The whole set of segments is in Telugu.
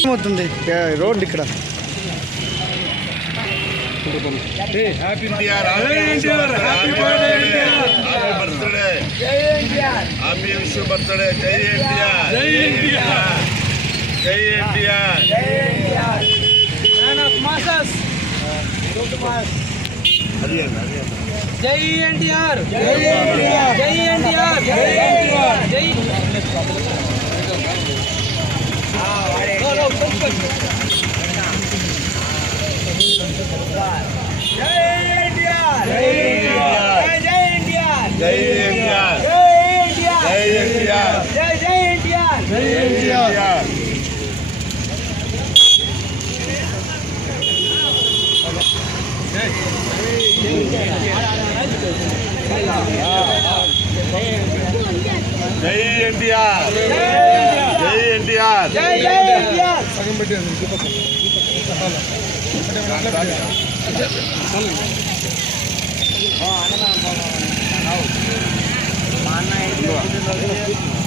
ఏమవుతుంది? రోడ్డు ఇక్కడ. Happy NTR. Happy birthday happy birthday happy wish birthday జై ఎన్టీఆర్. జై ఎన్టీఆర్. జై ఎన్టీఆర్. మ్యాన్ ఆఫ్ మాసస్ అది అండి అది అండి జై ఎన్టీఆర్ జై ఎన్టీఆర్ జై ఎన్టీఆర్ జై ఎన్టీఆర్ జై జై ఎన్టీఆర్ జై ఎన్టీఆర్ జై ఎన్టీఆర్ జై ఎన్టీఆర్ జై ఎన్టీఆర్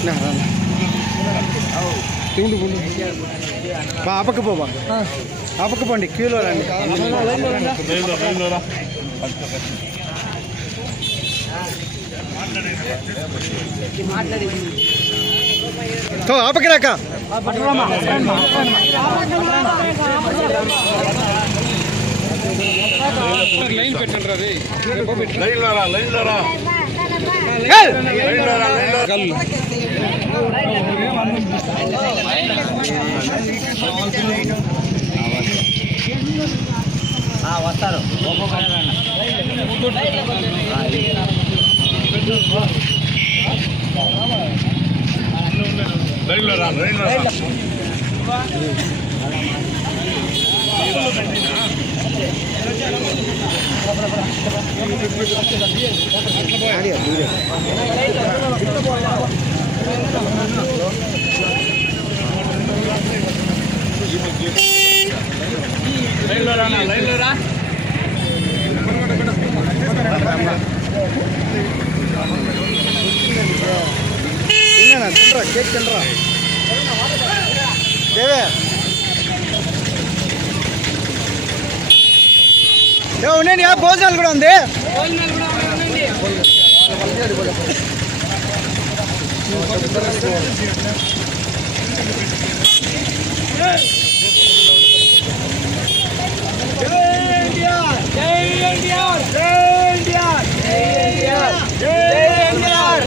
నా, రా, నా. ఉండు, ఉండు. బా ఆపక పోబా ఆపక పోండి క్యూలో రండి బయలుదేరు, బయలుదేరా. తో ఆపక రాక లైన్లో రా లైన్లో రా రా లైన్లో రా. వస్తారు లైన్లో రా లైన్లో రా ఆడియో, వీడియో. లైన్లో రా నా, లైన్లో రా తిన్నానా తినరా కేక్ ఏ ఉండండి భోజనాలు కూడా ఉంది భోజనాలు కూడా ఉండండి జై ఎన్టీఆర్ జై ఎన్టీఆర్ జై ఎన్టీఆర్ జై ఎన్టీఆర్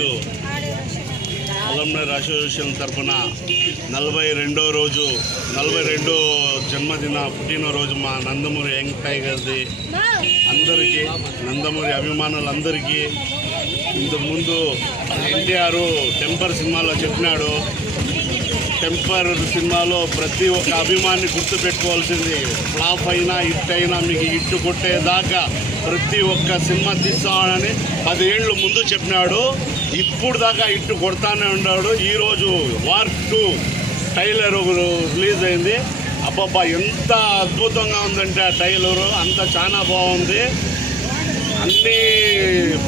ఈరోజు అలంనర్ అసోసియేషన్ తరఫున నలభై రెండో రోజు నలభై రెండో జన్మదిన పుట్టినరోజు మా నందమూరి యంగ్ గారిది. అందరికీ నందమూరి అభిమానులందరికీ ఇంతకుముందు ఎన్టీఆర్ టెంపర్ సినిమాలో చెప్పినాడు. టెంపర్ సినిమాలో ప్రతి ఒక్క అభిమాని గుర్తుపెట్టుకోవాల్సింది ఫ్లాప్ అయినా హిట్ అయినా మీకు హిట్ కొట్టేదాకా ప్రతి ఒక్క సినిమా తీస్తామని పదేళ్ళు ముందు చెప్పినాడు. ఇప్పుడు దాకా ఇట్టు కొడతానే ఉన్నాడు. ఈరోజు వార్ టూ టైలర్ రిలీజ్ అయింది. అబ్బబ్బా ఎంత అద్భుతంగా ఉందంటే ఆ టైలరు అంత చాలా బాగుంది. అన్ని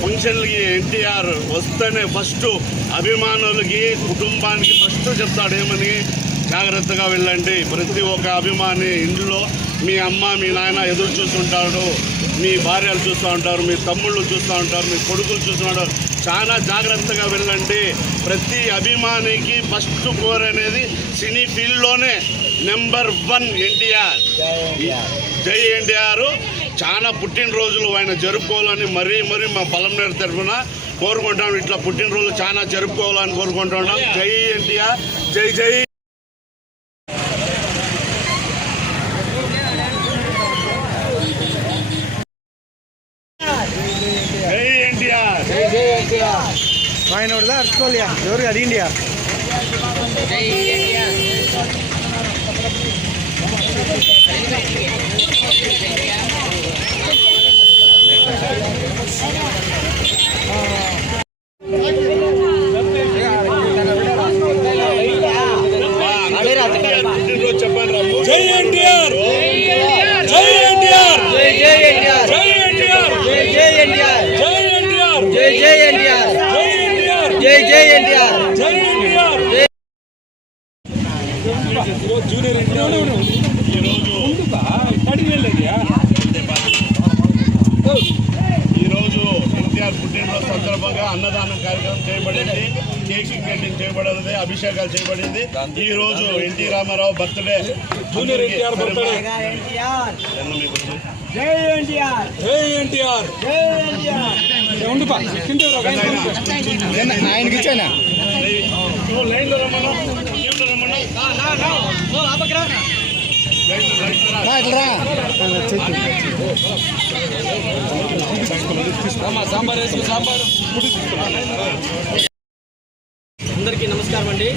ఫంక్షన్లకి ఎన్టీఆర్ వస్తేనే ఫస్ట్ అభిమానులకి కుటుంబానికి ఫస్ట్ చెప్తాడు ఏమని? జాగ్రత్తగా వెళ్ళండి. ప్రతి ఒక్క అభిమాని ఇంట్లో మీ అమ్మ మీ నాయన ఎదురు చూస్తుంటాడు మీ భార్యలు చూస్తూ ఉంటారు మీ తమ్ముళ్ళు చూస్తూ ఉంటారు మీ కొడుకులు చూస్తూ ఉంటారు. చాలా జాగ్రత్తగా వెళ్ళండి. ప్రతి అభిమానికి ఫస్ట్ కోర్ అనేది సినీ ఫీల్డ్లోనే నెంబర్ వన్ ఎన్టీఆర్. జై ఎన్టీఆర్ చాలా పుట్టినరోజులు ఆయన జరుపుకోవాలని మరీ మరీ మా పలంనేరు తరఫున కోరుకుంటాం. ఇట్లా పుట్టినరోజులు చాలా జరుపుకోవాలని కోరుకుంటున్నాం జై ఎన్టీఆర్. జై జై. వాయినోడుదా అర్చుకోలియా ఎవరు అడిగిండియా జై ఎన్టీఆర్ జై ఎన్టీఆర్ జై ఎన్టీఆర్ జై ఎన్టీఆర్. జై ఎన్టీఆర్. ఈరోజు ఎన్టీఆర్ పుట్టినరోజు సందర్భంగా అన్నదానం కార్యక్రమం చేయబడింది. కేక్ కటింగ్ చేయబడింది అభిషేకాలు చేయబడింది. ఈ రోజు NT Ramarao birthday. Junior NTR birthday. రమ్మను లైన్లో లైన్లో రా. రా, ఇట్లా రా. అందరికీ నమస్కారం అండి.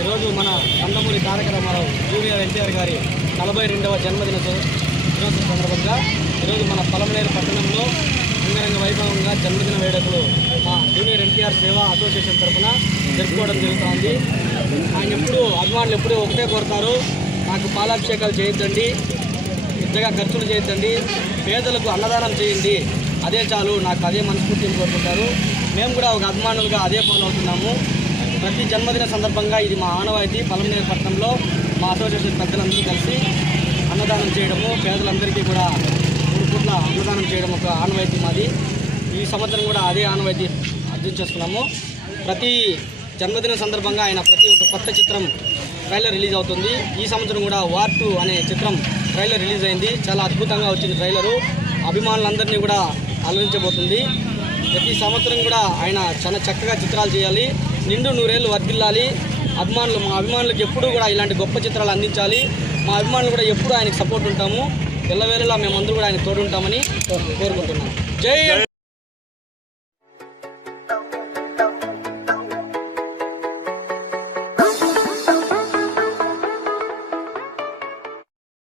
ఈరోజు మన నందమూరి తారక రామారావు జూనియర్ ఎన్టీఆర్ గారి నలభై రెండవ జన్మదిన దినోత్సవం సందర్భంగా ఈరోజు మన పలమనేరు పట్టణంలో అంగరంగ వైభవంగా జన్మదిన వేడుకలు మా జూనియర్ ఎన్టీఆర్ సేవా అసోసియేషన్ తరఫున జరుపుకోవడం జరుగుతోంది. ఆయన ఎప్పుడు అభిమానులు ఎప్పుడూ ఒకటే కోరుతారు. నాకు పాలాభిషేకాలు చేయొద్దండి పెద్దగా ఖర్చులు చేయొద్దండి పేదలకు అన్నదానం చేయండి. అదే చాలు. నాకు అదే మనస్ఫూర్తిని కోరుకుంటారు. మేము కూడా ఒక అభిమానులుగా అదే ఫాలో అవుతున్నాము. ప్రతి జన్మదిన సందర్భంగా ఇది మా ఆనవాయితీ. పలమనేరు పట్టణంలో మా అసోసియేషన్ పెద్దలందరూ కలిసి అన్నదానం చేయడము పేదలందరికీ కూడా పూట్ల అన్నదానం చేయడం ఒక ఆనవాయితీ మాది. ఈ సంవత్సరం కూడా అదే ఆనవాయితీ అర్థం చేసుకున్నాము. ప్రతి జన్మదిన సందర్భంగా ఆయన ప్రతి ఒక్క కొత్త చిత్రం ట్రైలర్ రిలీజ్ అవుతుంది. ఈ సంవత్సరం కూడా వార్ టూ అనే చిత్రం ట్రైలర్ రిలీజ్ అయింది. చాలా అద్భుతంగా వచ్చింది ట్రైలరు. అభిమానులందరినీ కూడా అలరించబోతుంది. ప్రతి సంవత్సరం కూడా ఆయన చాలా చక్కగా చిత్రాలు చేయాలి. నిండు నూరేళ్ళు వర్ధిల్లాలి. అభిమానులు మా అభిమానులకు ఎప్పుడూ కూడా ఇలాంటి గొప్ప చిత్రాలు అందించాలి. మా అభిమానులు కూడా ఎప్పుడూ ఆయనకు సపోర్ట్ ఉంటాము. ఎల్లవేళలా మేమందరూ కూడా ఆయన తోడుంటామని కోరుకుంటున్నాం. జై